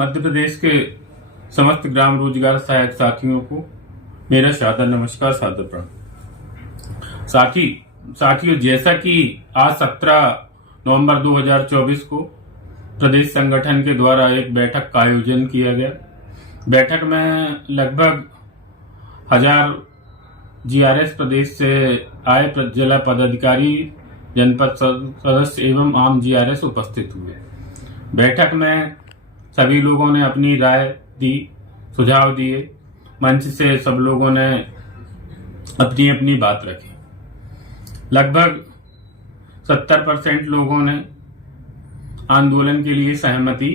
मध्य प्रदेश के समस्त ग्राम रोजगार सहायक साथियों को मेरा सादर नमस्कार, सादर प्रणाम। साथियों, जैसा कि आज 17 नवंबर 2024 को प्रदेश संगठन के द्वारा एक बैठक का आयोजन किया गया। बैठक में लगभग 1000 जीआरएस प्रदेश से आए जिला पदाधिकारी, जनपद सदस्य एवं आम जीआरएस उपस्थित हुए। बैठक में सभी लोगों ने अपनी राय दी, सुझाव दिए। मंच से सब लोगों ने अपनी अपनी बात रखी। लगभग 70% लोगों ने आंदोलन के लिए सहमति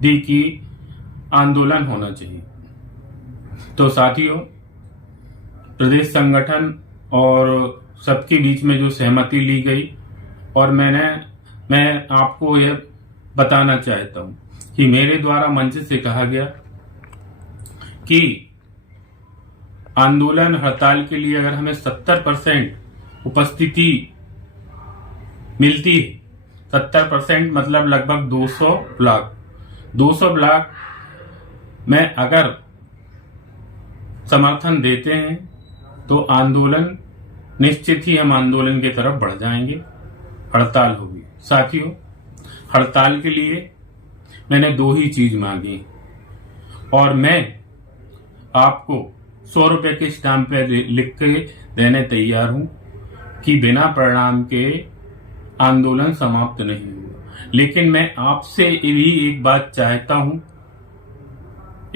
दी कि आंदोलन होना चाहिए। तो साथियों, प्रदेश संगठन और सबके बीच में जो सहमति ली गई, और मैं आपको यह बताना चाहता हूं कि मेरे द्वारा मंच से कहा गया कि आंदोलन हड़ताल के लिए अगर हमें 70% उपस्थिति मिलती है, 70% मतलब लगभग 200 ब्लॉक में अगर समर्थन देते हैं तो आंदोलन निश्चित ही हम आंदोलन की तरफ बढ़ जाएंगे, हड़ताल होगी। साथियों, हड़ताल के लिए मैंने 2 ही चीज मांगी और मैं आपको 100 रुपए के स्टाम्प पे लिख के देने तैयार हूं कि बिना परिणाम के आंदोलन समाप्त नहीं हुआ। लेकिन मैं आपसे भी एक बात चाहता हूं,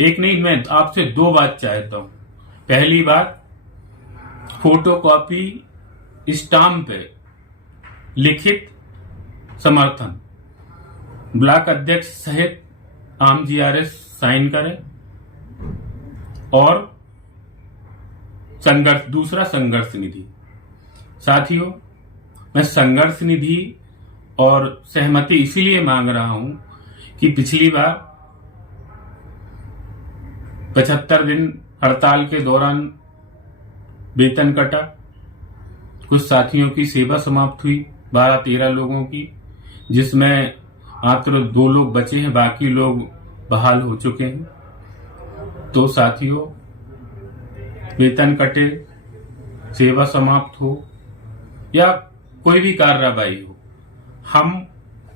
एक नहीं, मैं आपसे 2 बात चाहता हूं। पहली बात, फोटोकॉपी स्टाम्प पे लिखित समर्थन ब्लॉक अध्यक्ष सहित आम जीआरएस साइन करें। और दूसरा संघर्ष निधि। साथियों, मैं संघर्ष निधि और सहमति इसीलिए मांग रहा हूं कि पिछली बार 75 दिन हड़ताल के दौरान वेतन कटा, कुछ साथियों की सेवा समाप्त हुई, 12-13 लोगों की, जिसमें मात्र 2 लोग बचे हैं, बाकी लोग बहाल हो चुके हैं। तो साथियों, वेतन कटे, सेवा समाप्त हो या कोई भी कार्रवाई हो, हम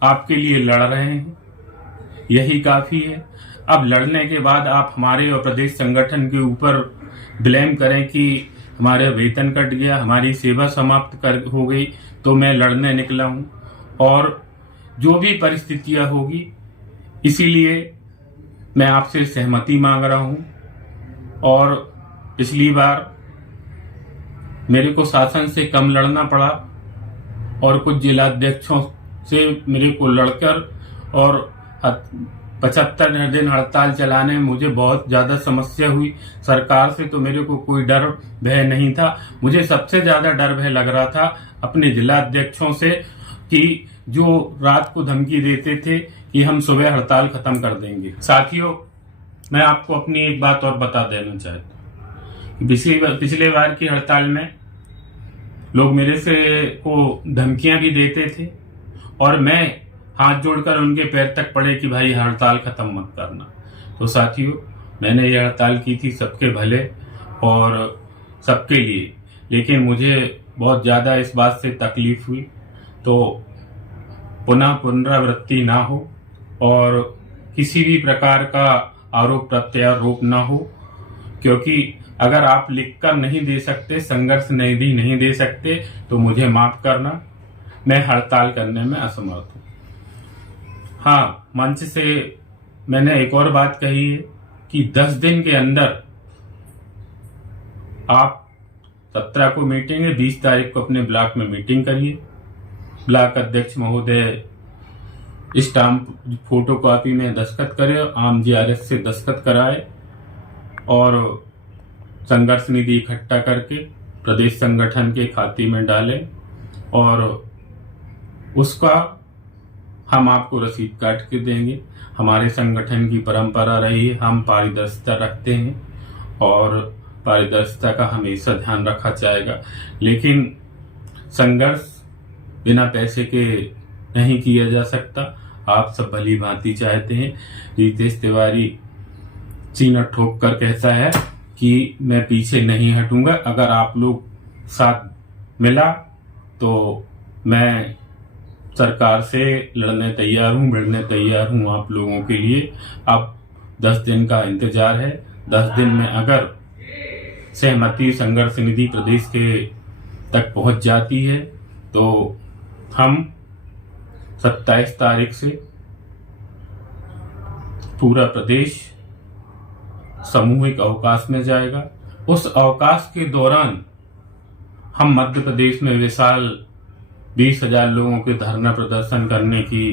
आपके लिए लड़ रहे हैं, यही काफी है। अब लड़ने के बाद आप हमारे और प्रदेश संगठन के ऊपर ब्लेम करें कि हमारे वेतन कट गया, हमारी सेवा समाप्त हो गई, तो मैं लड़ने निकला हूं और जो भी परिस्थितियां होगी, इसीलिए मैं आपसे सहमति मांग रहा हूं। और पिछली बार मेरे को शासन से कम लड़ना पड़ा और कुछ जिलाध्यक्षों से मेरे को लड़कर और 75 दिन हड़ताल चलाने में मुझे बहुत ज्यादा समस्या हुई। सरकार से तो मेरे को कोई डर भय नहीं था, मुझे सबसे ज्यादा डर भय लग रहा था अपने जिलाध्यक्षों से, कि जो रात को धमकी देते थे कि हम सुबह हड़ताल खत्म कर देंगे। साथियों, मैं आपको अपनी एक बात और बता देना चाहता हूँ। पिछले बार की हड़ताल में लोग मेरे से को धमकियां भी देते थे और मैं हाथ जोड़कर उनके पैर तक पड़े कि भाई हड़ताल खत्म मत करना। तो साथियों, मैंने ये हड़ताल की थी सबके भले और सबके लिए, लेकिन मुझे बहुत ज्यादा इस बात से तकलीफ हुई। तो पुनः पुनरावृत्ति ना हो और किसी भी प्रकार का आरोप प्रत्यारोप ना हो, क्योंकि अगर आप लिखकर नहीं दे सकते, संघर्ष निधि नहीं दे सकते, तो मुझे माफ करना, मैं हड़ताल करने में असमर्थ हूं। हाँ, मंच से मैंने एक और बात कही है कि 10 दिन के अंदर आप 17 को मीटिंग है, 20 तारीख को अपने ब्लॉक में मीटिंग करिए। ब्लॉक अध्यक्ष महोदय स्टाम्प फोटोकॉपी में दस्तखत करे, आम जीआरएस से दस्तखत कराए और संघर्ष निधि इकट्ठा करके प्रदेश संगठन के खाते में डालें और उसका हम आपको रसीद काट के देंगे। हमारे संगठन की परंपरा रही है, हम पारदर्शिता रखते हैं और पारदर्शिता का हमेशा ध्यान रखा जाएगा। लेकिन संघर्ष बिना पैसे के नहीं किया जा सकता। आप सब भली भांति चाहते हैं। रितेश तिवारी सीना ठोक कर कहता है कि मैं पीछे नहीं हटूंगा। अगर आप लोग साथ मिला तो मैं सरकार से लड़ने तैयार हूं, भिड़ने तैयार हूं आप लोगों के लिए। अब 10 दिन का इंतजार है। 10 दिन में अगर सहमति संघर्ष निधि प्रदेश के तक पहुंच जाती है तो हम 27 तारीख से पूरा प्रदेश सामूहिक अवकाश में जाएगा। उस अवकाश के दौरान हम मध्य प्रदेश में विशाल 20,000 लोगों के धरना प्रदर्शन करने की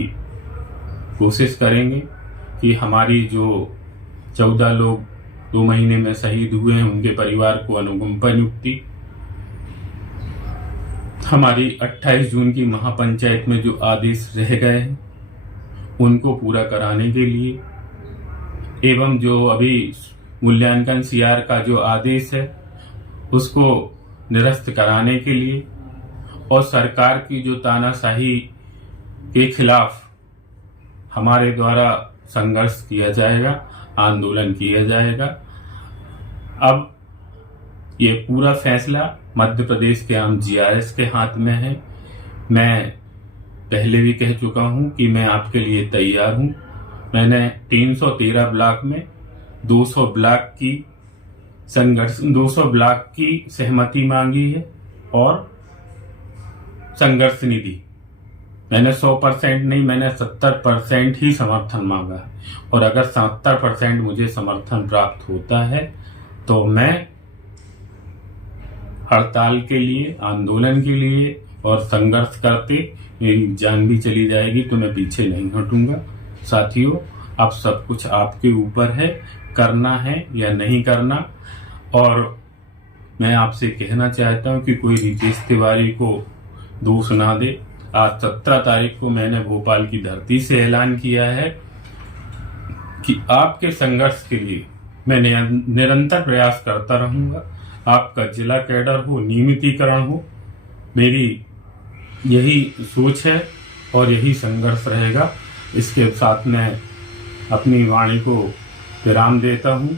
कोशिश करेंगे कि हमारी जो 14 लोग 2 महीने में शहीद हुए हैं उनके परिवार को अनुकंपा नियुक्ति, हमारी 28 जून की महापंचायत में जो आदेश रह गए हैं उनको पूरा कराने के लिए, एवं जो अभी मूल्यांकन सीआर का जो आदेश है उसको निरस्त कराने के लिए, और सरकार की जो तानाशाही के खिलाफ हमारे द्वारा संघर्ष किया जाएगा, आंदोलन किया जाएगा। अब ये पूरा फैसला मध्य प्रदेश के आम जीआरएस के हाथ में है। मैं पहले भी कह चुका हूं कि मैं आपके लिए तैयार हूं। मैंने 313 ब्लॉक में 200 ब्लॉक की सहमति मांगी है और संघर्ष निधि मैंने 100% नहीं, मैंने 70% ही समर्थन मांगा है। और अगर 70% मुझे समर्थन प्राप्त होता है तो मैं हड़ताल के लिए, आंदोलन के लिए और संघर्ष करते मेरी जान भी चली जाएगी तो मैं पीछे नहीं हटूंगा। साथियों, अब सब कुछ आपके ऊपर है, करना है या नहीं करना। और मैं आपसे कहना चाहता हूं कि कोई रितेश तिवारी को दोष ना दे। आज 17 तारीख को मैंने भोपाल की धरती से ऐलान किया है कि आपके संघर्ष के लिए मैं निरंतर प्रयास करता रहूंगा। आपका जिला कैडर हो, नियमितीकरण हो, मेरी यही सोच है और यही संघर्ष रहेगा। इसके साथ मैं अपनी वाणी को विराम देता हूं।